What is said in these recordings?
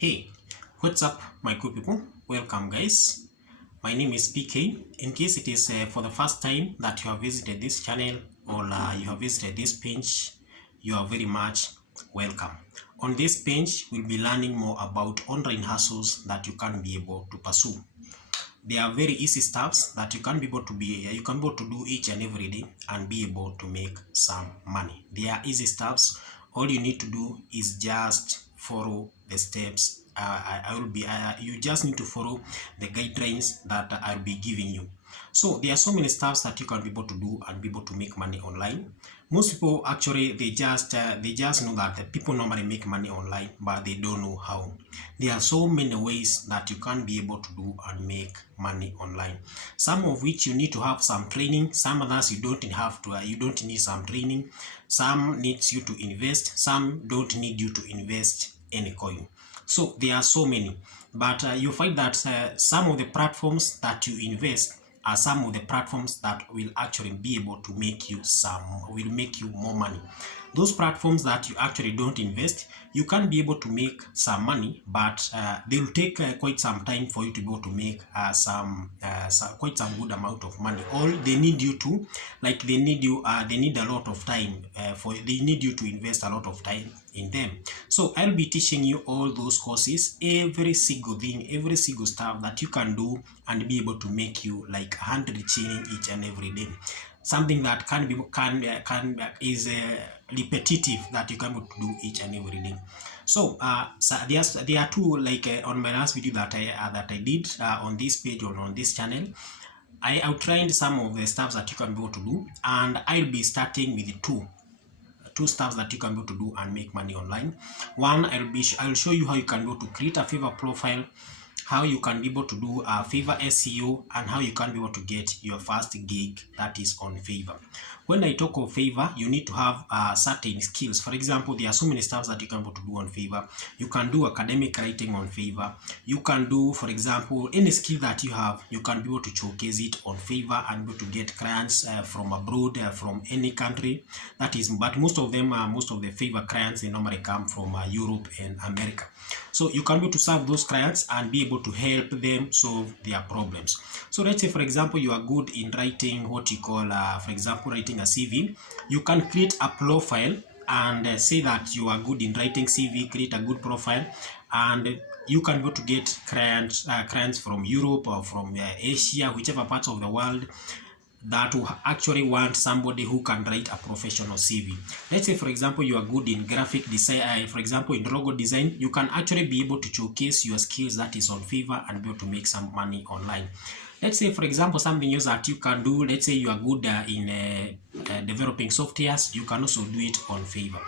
Hey, what's up, my cool people? Welcome, guys. My name is PK. In case it is for the first time that you have visited this channel or you have visited this page, you are very much welcome. On this page, we'll be learning more about online hustles that you can be able to pursue. There are very easy steps that you can be able to do each and every day and be able to make some money. They are easy steps. All you need to do is just follow the steps. You just need to follow the guidelines that I'll be giving you. So there are so many steps that you can be able to do and be able to make money online. Most people actually they just know that people normally make money online, but they don't know how. There are so many ways that you can be able to do and make money online. Some of which you need to have some training. Some others you don't have to. You don't need some training. Some needs you to invest. Some don't need you to invest any coin. So there are so many, but you find that some of the platforms that you invest are some of the platforms that will actually be able to make you more money. Those platforms that you actually don't invest, you can be able to make some money, but they will take quite some time for you to be able to make quite some good amount of money. All they need you to, like they need a lot of time they need you to invest a lot of time in them. So I'll be teaching you all those courses, every single thing, every single stuff that you can do and be able to make you like 100 shilling each and every day. Something that is repetitive that you can do each and every day. So there are two, like on my last video that I did on this page or on this channel. I outlined some of the stuff that you can be able to do, and I'll be starting with the two stuff that you can be able to do and make money online. One, I'll show you how you can be able to create a Fiverr profile, how you can be able to do a Fiverr SEO, and how you can be able to get your first gig that is on Fiverr. When I talk of Fiverr, you need to have certain skills. For example, there are so many stuff that you can be able to do on Fiverr. You can do academic writing on Fiverr. You can do, for example, any skill that you have, you can be able to showcase it on Fiverr and be able to get clients from abroad, from any country. That is, but most of the Fiverr clients, they normally come from Europe and America. So you can be able to serve those clients and be able to help them solve their problems. So let's say, for example, you are good in writing what you call, for example, writing a CV. You can create a profile and say that you are good in writing CV, create a good profile, and you can go to get clients from Europe or from Asia, whichever parts of the world that will actually want somebody who can write a professional CV. Let's say, for example, you are good in graphic design, for example, in logo design. You can actually be able to showcase your skills that is on Fiverr and be able to make some money online. Let's say, for example, something else that you can do. Let's say you are good in developing softwares. You can also do it on Fiverr.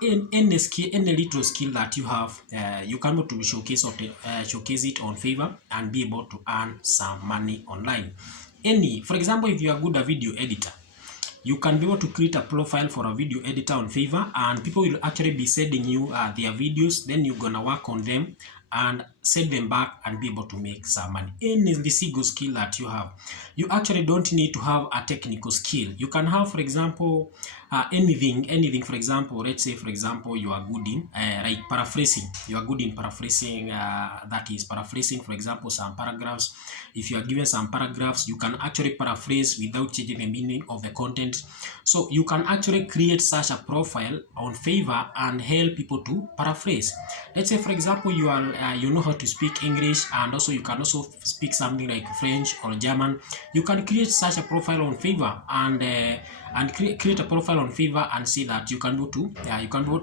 In any little skill that you have, you can be able to showcase it on Fiverr and be able to earn some money online. For example, if you are good a video editor, you can be able to create a profile for a video editor on Fiverr, and people will actually be sending you their videos. Then you're gonna work on them and send them back and be able to make some money. Any single skill that you have, you actually don't need to have a technical skill. You can have, for example, anything. For example, let's say, for example, you are good in like paraphrasing. You are good in paraphrasing. That is paraphrasing, for example, some paragraphs. If you are given some paragraphs, you can actually paraphrase without changing the meaning of the content. So you can actually create such a profile on Fiverr and help people to paraphrase. Let's say, for example, you know how to speak English, and also you can also speak something like French or German. You can create such a profile on Fiverr and create a profile on Fiverr and say that you can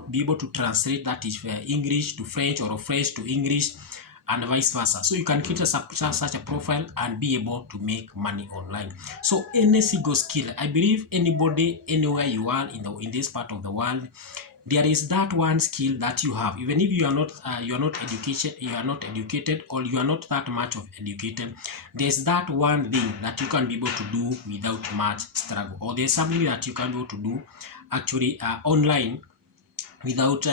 be able to translate that is English to French or French to English, and vice versa. So you can create such a profile and be able to make money online. So any single skill, I believe anybody, anywhere you are in this part of the world, there is that one skill that you have. Even if you are not educated, or you are not that much of educated, there's that one thing that you can be able to do without much struggle, or there's something that you can be able to do actually online without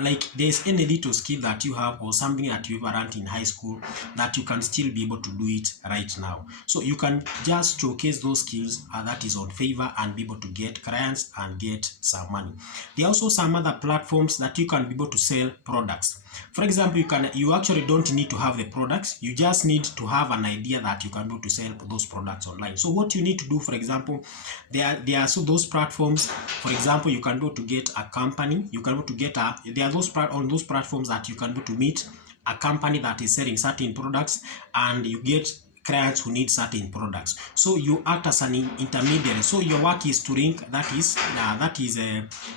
like there's any little skill that you have or something that you've learned in high school that you can still be able to do it right now. So you can just showcase those skills that is on Fiverr and be able to get clients and get some money. There are also some other platforms that you can be able to sell products. For example, you actually don't need to have the products, you just need to have an idea that you can be able to sell those products online. So what you need to do, for example, there are so those platforms. For example, you can go to get a company, you can go to get there are on those platforms that you can go to meet a company that is selling certain products, and you get clients who need certain products. So you act as an intermediary. So your work is to link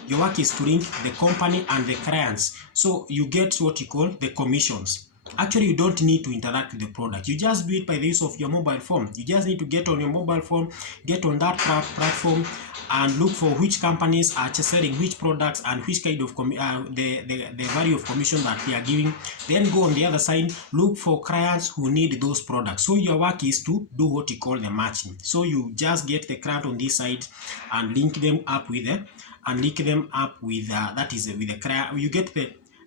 your work is to link the company and the clients. So you get what you call the commissions. Actually, you don't need to interact with the product. You just do it by the use of your mobile phone. You just need to get on your mobile phone, get on that platform, and look for which companies are selling which products and which kind of the value of commission that they are giving. Then go on the other side, look for clients who need those products. So your work is to do what you call the matching. So you just get the client on this side and link them up with the client. You get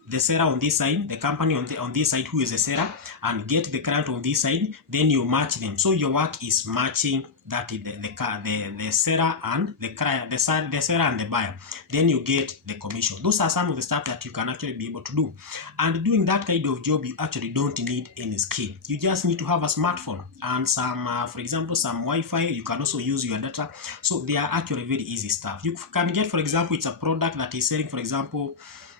the seller on this side, the company on this side who is a seller, and get the client on this side. Then you match them. So your work is matching that the seller and the client, the seller and the buyer. Then you get the commission. Those are some of the stuff that you can actually be able to do. And doing that kind of job, you actually don't need any skill. You just need to have a smartphone and some, for example, some Wi-Fi. You can also use your data. So they are actually very easy stuff. You can get, for example, it's a product that is selling, for example,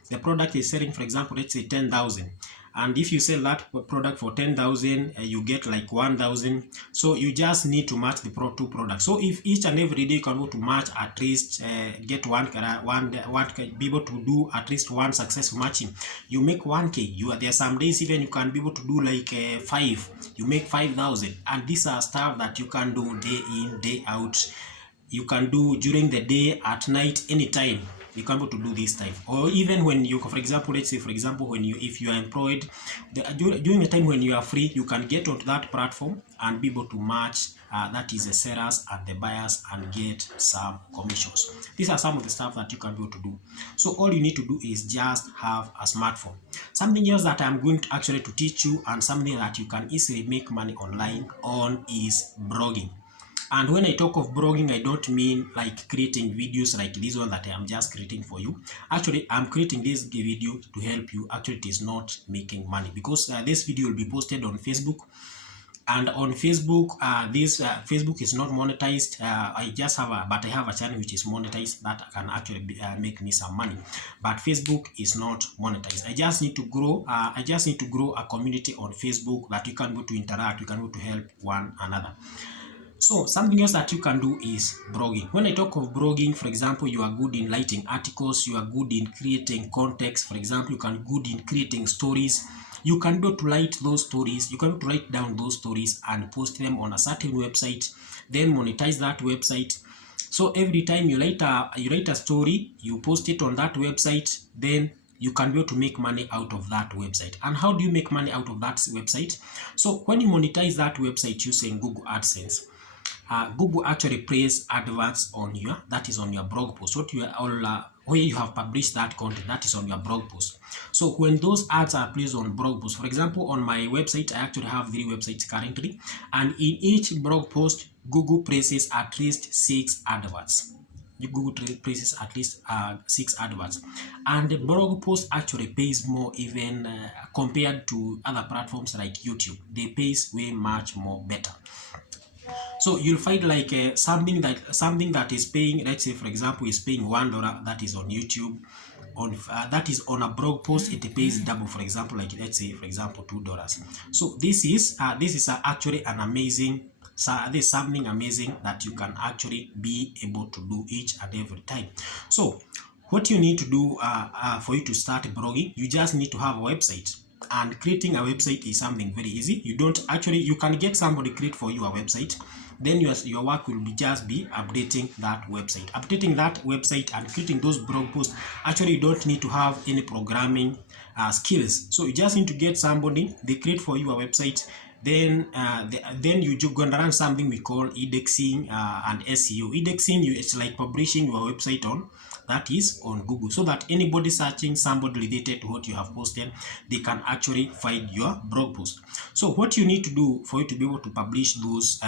the product is selling, for example, let's say 10,000, and if you sell that product for 10,000, you get like 1,000. So you just need to match the two products. So if each and every day you can go to match at least get be able to do at least one successful matching, you make 1K. There are some days even you can be able to do like 5, you make 5,000. And these are stuff that you can do day in, day out. You can do during the day, at night, anytime. You can be able to do this type. Or even when you, for example, let's say, for example, if you are employed, during the time when you are free, you can get onto that platform and be able to match that is the sellers and the buyers and get some commissions. These are some of the stuff that you can be able to do. So all you need to do is just have a smartphone. Something else that I'm going to actually to teach you, and something that you can easily make money online on, is blogging. And when I talk of blogging, I don't mean like creating videos like this one that I am just creating for you. Actually, I'm creating this video to help you. Actually, it is not making money, because this video will be posted on Facebook. And on Facebook, Facebook is not monetized. But I have a channel which is monetized that can actually make me some money. But Facebook is not monetized. I just need to grow. A community on Facebook that you can go to interact. You can go to help one another. So something else that you can do is blogging. When I talk of blogging, for example, you are good in writing articles, you are good in creating context. For example, you can good in creating stories. You can go to write those stories. You can write down those stories and post them on a certain website, then monetize that website. So every time you write a story, you post it on that website, then you can be able to make money out of that website. And how do you make money out of that website? So when you monetize that website using Google AdSense, Google actually plays adverts on your blog post. Where you have published that content, that is on your blog post. So when those ads are placed on blog posts, for example, on my website, I actually have 3 websites currently, and in each blog post, Google places at least 6 adverts. Google places at least 6 adverts, and the blog post actually pays more even compared to other platforms like YouTube. They pays way much more better. So you'll find like something that is paying, let's say for example, is paying $1, that is on YouTube. That is on a blog post, it pays double. For example, like let's say for example $2. So this is actually an amazing. So there's something amazing that you can actually be able to do each and every time. So what you need to do for you to start blogging, you just need to have a website. And creating a website is something very easy. You can get somebody create for you a website. Then your work will just be updating that website and creating those blog posts. Actually, you don't need to have any programming skills. So you just need to get somebody, they create for you a website, then then you gonna run something we call indexing and SEO. Indexing, it's like publishing your website on, that is on Google, so that anybody searching somebody related to what you have posted, they can actually find your blog post. So what you need to do for you to be able to publish those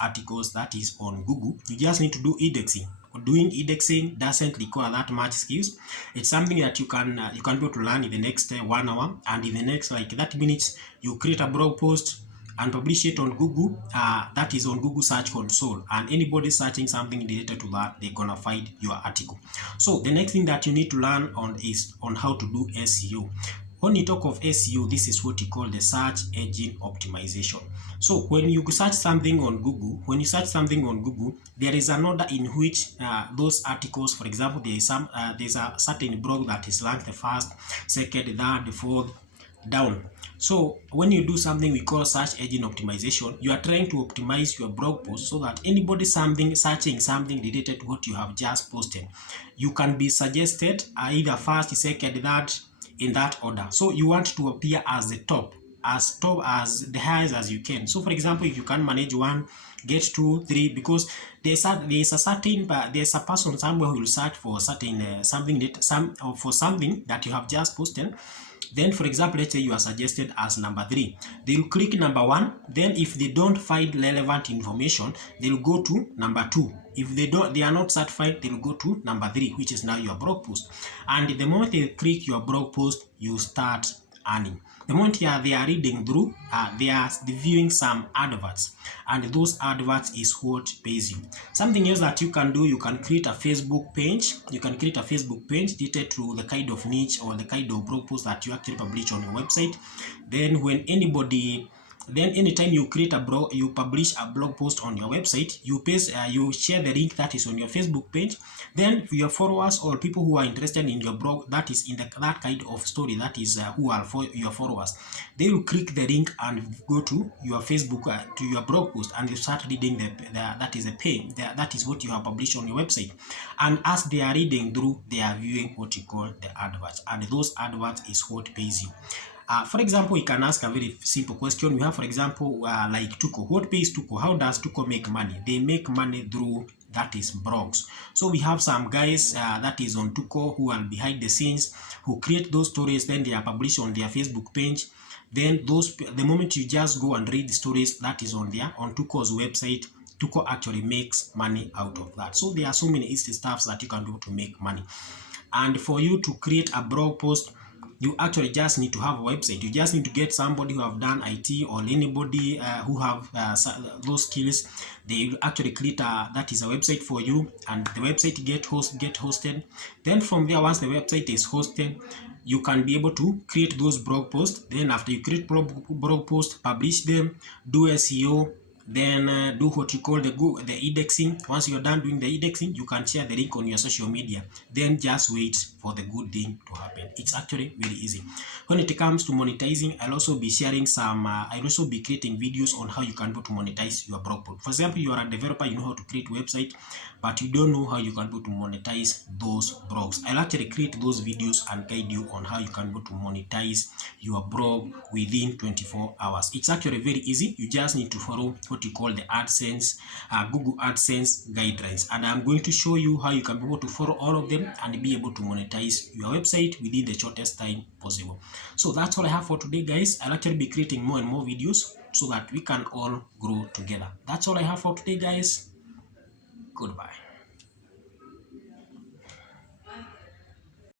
articles that is on Google, you just need to do indexing. Doing indexing doesn't require that much skills. It's something that you can be able to learn in the next 1 hour, and in the next like 30 minutes you create a blog post and publish it on Google. That is on Google Search Console, and anybody searching something related to that, they're gonna find your article. So the next thing that you need to learn on is on how to do SEO. When you talk of SEO, this is what you call the search engine optimization. So when you search something on Google, there is an order in which those articles, for example, there's a certain blog that is ranked the first, second, third, fourth, down. So when you do something we call search engine optimization, you are trying to optimize your blog post so that anybody searching something related to what you have just posted, you can be suggested either first, second, third, in that order. So you want to appear as the top, as the highest as you can. So for example, if you can manage 1, get 2, 3, because there's a person somewhere who will search for certain something that you have just posted. Then for example, let's say you are suggested as number 3. They'll click number 1. Then if they don't find relevant information, they'll go to number 2. If they are not satisfied, they'll go to number 3, which is now your blog post. And the moment they click your blog post, you start earning. The moment they are reading through, they are viewing some adverts, and those adverts is what pays you. Something else that you can do, you can create a Facebook page. You can create a Facebook page related to the kind of niche or the kind of blog post that you actually publish on your website. Then anytime you create you publish a blog post on your website, you share the link that is on your Facebook page. Then your followers or people who are interested in your blog that is in that kind of story, that is who are your followers, they will click the link and go to your Facebook to your blog post, and you start reading that is the page that is what you have published on your website. And as they are reading through, they are viewing what you call the adverts, and those adverts is what pays you. For example, you can ask a very simple question. We have, for example, like Tuko. What pays Tuko? How does Tuko make money? They make money through, that is, blogs. So we have some guys that is on Tuko who are behind the scenes, who create those stories, then they are published on their Facebook page. Then the moment you just go and read the stories that is on Tuko's website, Tuko actually makes money out of that. So there are so many easy stuffs that you can do to make money. And for you to create a blog post, you actually just need to have a website. You just need to get somebody who have done IT, or anybody who have those skills. They will actually create that is a website for you, and the website get hosted. Then from there, once the website is hosted, you can be able to create those blog posts. Then after you create blog posts, publish them, do SEO, then do what you call the indexing. Once you're done doing the indexing, you can share the link on your social media. Then just wait for the good thing to happen. It's actually very easy. When it comes to monetizing, I'll also be sharing I'll also be creating videos on how you can go to monetize your blog post. For example, you are a developer, you know how to create website, but you don't know how you can go to monetize those blogs. I'll actually create those videos and guide you on how you can go to monetize your blog within 24 hours. It's actually very easy. You just need to follow what you call the AdSense, Google AdSense guidelines, and I'm going to show you how you can be able to follow all of them and be able to monetize your website within the shortest time possible. So that's all I have for today, guys. I'll actually be creating more and more videos so that we can all grow together. That's all I have for today, guys. Goodbye.